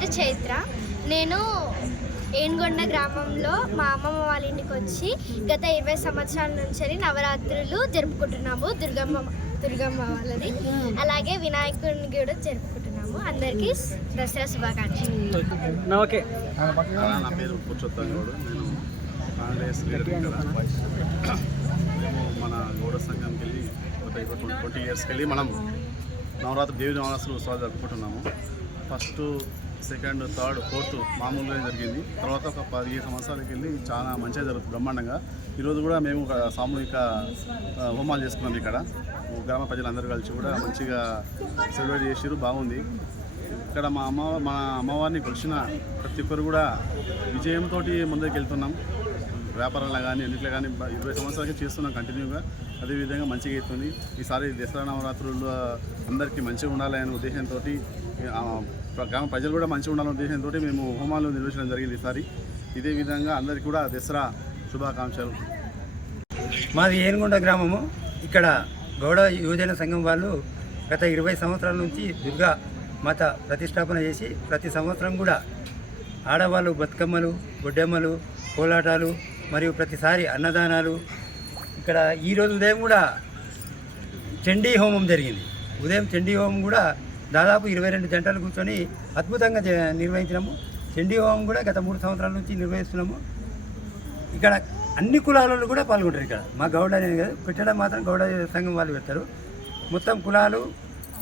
పేరు చైత్ర. నేను ఏన్గొండ గ్రామంలో మా అమ్మమ్మ వాళ్ళ ఇంటికి వచ్చి గత ఇరవై సంవత్సరాల నుంచి నవరాత్రులు జరుపుకుంటున్నాము దుర్గమ్మ దుర్గమ్మ వాళ్ళది అలాగే వినాయకుడిని కూడా జరుపుకుంటున్నాము. అందరికీ దసరా శుభాకాంక్షలు. ఓకే. నా పేరు పురుషోత్తం గౌడ్. నేను కాంగ్రెస్ లీడర్ ఇక్కడ. మేము మన గౌడ సంఘంకి వెళ్ళి ఒక ట్వంటీ ఇయర్స్కి వెళ్ళి మనం నవరాత్రి దేవి నవరాత్రులు ఉత్సవాలు జరుపుకుంటున్నాము. ఫస్ట్ సెకండ్ థర్డ్ ఫోర్త్ మామూలుగా జరిగింది. తర్వాత ఒక పదిహేను సంవత్సరాలకి వెళ్ళి చాలా మంచిగా జరుగుతుంది బ్రహ్మాండంగా. ఈరోజు కూడా మేము ఒక సామూహిక హోమాలు చేసుకున్నాం ఇక్కడ. గ్రామ ప్రజలందరూ కలిసి కూడా మంచిగా సెలబ్రేట్ చేసారు బాగుంది. ఇక్కడ మా అమ్మ మా అమ్మవారిని కొలిచిన ప్రతి ఒక్కరు కూడా విజయంతో ముందుకు వెళ్తున్నాం. వ్యాపారంలో కానీ ఎన్నికలు కానీ ఇరవై సంవత్సరాలకి చేస్తున్నాం కంటిన్యూగా. అదేవిధంగా మంచిగా అవుతుంది ఈసారి దసరా నవరాత్రుల్లో అందరికీ మంచిగా ఉండాలనే ఉద్దేశంతో గ్రామ ప్రజలు కూడా మంచిగా ఉండాలనే ఉద్దేశంతో మేము హోమాలు నిర్వహించడం జరిగింది ఈసారి. ఇదే విధంగా అందరికీ కూడా దసరా శుభాకాంక్షలు. మాది ఏనుగొండ గ్రామము. ఇక్కడ గౌడ యువజన సంఘం వాళ్ళు గత ఇరవై సంవత్సరాల నుంచి దుర్గా మాత ప్రతిష్టాపన చేసి ప్రతి సంవత్సరం కూడా ఆడవాళ్ళు బతుకమ్మలు గొడ్డెమ్మలు కోలాటాలు మరియు ప్రతిసారి అన్నదానాలు ఇక్కడ ఈరోజు ఉదయం కూడా చండీ హోమం జరిగింది. ఉదయం చండీ హోమం కూడా దాదాపు ఇరవై రెండు గంటలు కూర్చొని అద్భుతంగా జ- నిర్వహించినాము. చండీ హోమం కూడా గత మూడు సంవత్సరాల నుంచి నిర్వహిస్తున్నాము. ఇక్కడ అన్ని కులాల వాళ్ళు కూడా పాల్గొంటారు ఇక్కడ. మా గౌడ అనేది కాదు పెట్టడం మాత్రం గౌడ సంఘం వాళ్ళు పెడతారు. మొత్తం కులాలు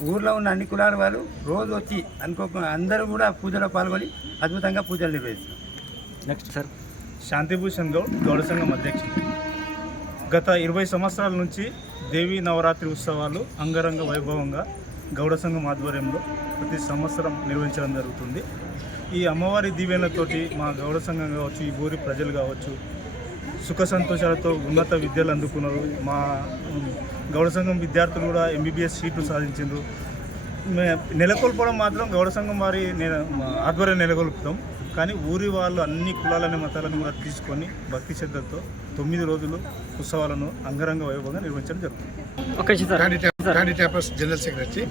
ఊర్లో ఉన్న అన్ని కులాల వాళ్ళు రోజు వచ్చి అనుకో అందరూ కూడా పూజలో పాల్గొని అద్భుతంగా పూజలు నిర్వహిస్తారు నెక్స్ట్ సార్. శాంతిభూషణ్ గౌడ్ గౌడ సంఘం అధ్యక్షుడు. గత ఇరవై సంవత్సరాల నుంచి దేవీ నవరాత్రి ఉత్సవాలు అంగరంగ వైభవంగా గౌడ సంఘం ఆధ్వర్యంలో ప్రతి సంవత్సరం నిర్వహించడం జరుగుతుంది. ఈ అమ్మవారి దీవెనతోటి మా గౌడ సంఘం కావచ్చు ఈ ఊరి ప్రజలు కావచ్చు సుఖ సంతోషాలతో ఉన్నత విద్యలు అందుకున్నారు. మా గౌడ సంఘం విద్యార్థులు కూడా ఎంబీబీఎస్ సీట్లు సాధించారు మే- నెలకొల్పడం మాత్రం గౌడ సంఘం వారి నెల- మా ఆధ్వర్యం నెలకొల్పుతాం. కానీ ఊరి వాళ్ళు అన్ని కులాలని మతాలను కూడా తీసుకొని భక్తి శ్రద్ధలతో తొమ్మిది రోజులు ఉత్సవాలను అంగరంగ వైభవంగా నిర్వహించడం జరుగుతుంది. General secretary.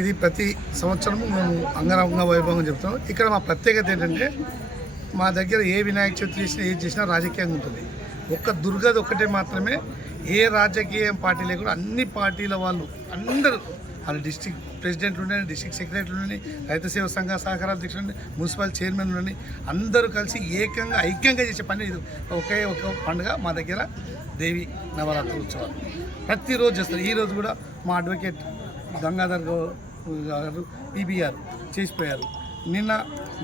ఇది ప్రతి సంవత్సరము మేము అంగరంగ వైభవంగా చెప్తాం ఇక్కడ మా ప్రత్యేకత ఏంటంటే మా దగ్గర ఏ వినాయక చవితి చేసినా ఏది చేసినా రాజకీయంగా ఉంటుంది. ఒక్క దుర్గది ఒక్కటే మాత్రమే ఏ రాజకీయ పార్టీ లేకుండా అన్ని పార్టీల వాళ్ళు అందరూ వాళ్ళ డిస్టిక్ ప్రెసిడెంట్ ఉండండి డిస్టిక్ సెక్రటరీ ఉండండి రైతు సేవ సంఘ సహకార అధ్యక్షుడు మున్సిపల్ చైర్మన్ ఉండండి అందరూ కలిసి ఏకంగా ఐక్యంగా చేసే పని ఇది. ఒకే ఒక పండుగ మా దగ్గర దేవి నవరాత్రి ఉత్సవాలు. ప్రతిరోజు చేస్తారు. ఈరోజు కూడా మా అడ్వకేట్ గంగాధర్ గౌ గారు పీబీఆర్ చేసిపోయారు. నిన్న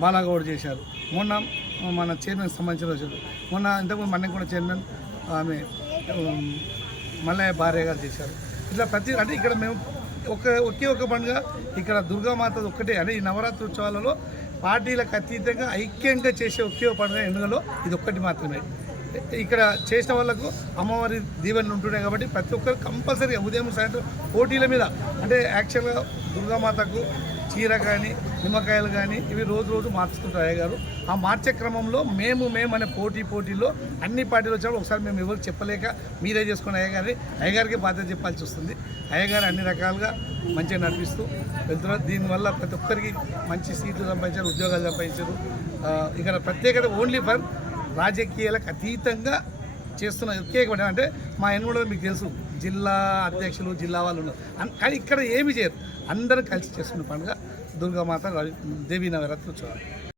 బాలాగౌడ్ చేశారు. మొన్న మన చైర్మన్ సంబంధించిన రోజు. మొన్న ఇంతకుముందు మన కూడా చైర్మన్ ఆమె మల్లయ్య భార్య గారు చేశారు. ఇట్లా ప్రతి అంటే ఇక్కడ మేము ఒక ఒకే ఒక పండుగ. ఇక్కడ దుర్గామాత ఒక్కటే. అనే ఈ నవరాత్రి ఉత్సవాలలో పార్టీలకు అతీతంగా ఐక్యంగా చేసే ఒకే ఒక పండుగ ఎండుగలో ఇది ఒక్కటి మాత్రమే. ఇక్కడ చేసిన వాళ్ళకు అమ్మవారి దీవెనలు ఉంటున్నాయి కాబట్టి ప్రతి ఒక్కరు కంపల్సరీ ఉదయం సాయంత్రం పోటీల మీద అంటే యాక్చువల్గా దుర్గామాతకు చీర కానీ నిమ్మకాయలు కానీ ఇవి రోజు రోజు మార్చుతుంటారు అయ్యగారు. ఆ మార్చే క్రమంలో మేము మేము అనే పోటీ పోటీలో అన్ని పార్టీలు వచ్చినప్పుడు ఒకసారి మేము ఎవరికి చెప్పలేక మీరే చేసుకుని అయ్యగారి అయ్యగారికి బాధ్యత చెప్పాల్సి వస్తుంది. అయ్యగారు అన్ని రకాలుగా మంచిగా నడిపిస్తూ వెళ్తున్నారు. దీనివల్ల ప్రతి ఒక్కరికి మంచి సీట్లు సంపాదించారు ఉద్యోగాలు సంపాదించారు. ఇక్కడ ప్రత్యేకత ఓన్లీ ఫర్ రాజకీయాలకు అతీతంగా చేస్తున్న ప్రత్యేకమైన అంటే మా ఎన్నులో మీకు తెలుసు జిల్లా అధ్యక్షులు జిల్లా వాళ్ళు ఉన్నారు. కానీ ఇక్కడ ఏమి చేయరు. అందరూ కలిసి చేస్తున్న పండుగ దుర్గామాత దేవీ నవరాత్రి ఉత్సవం.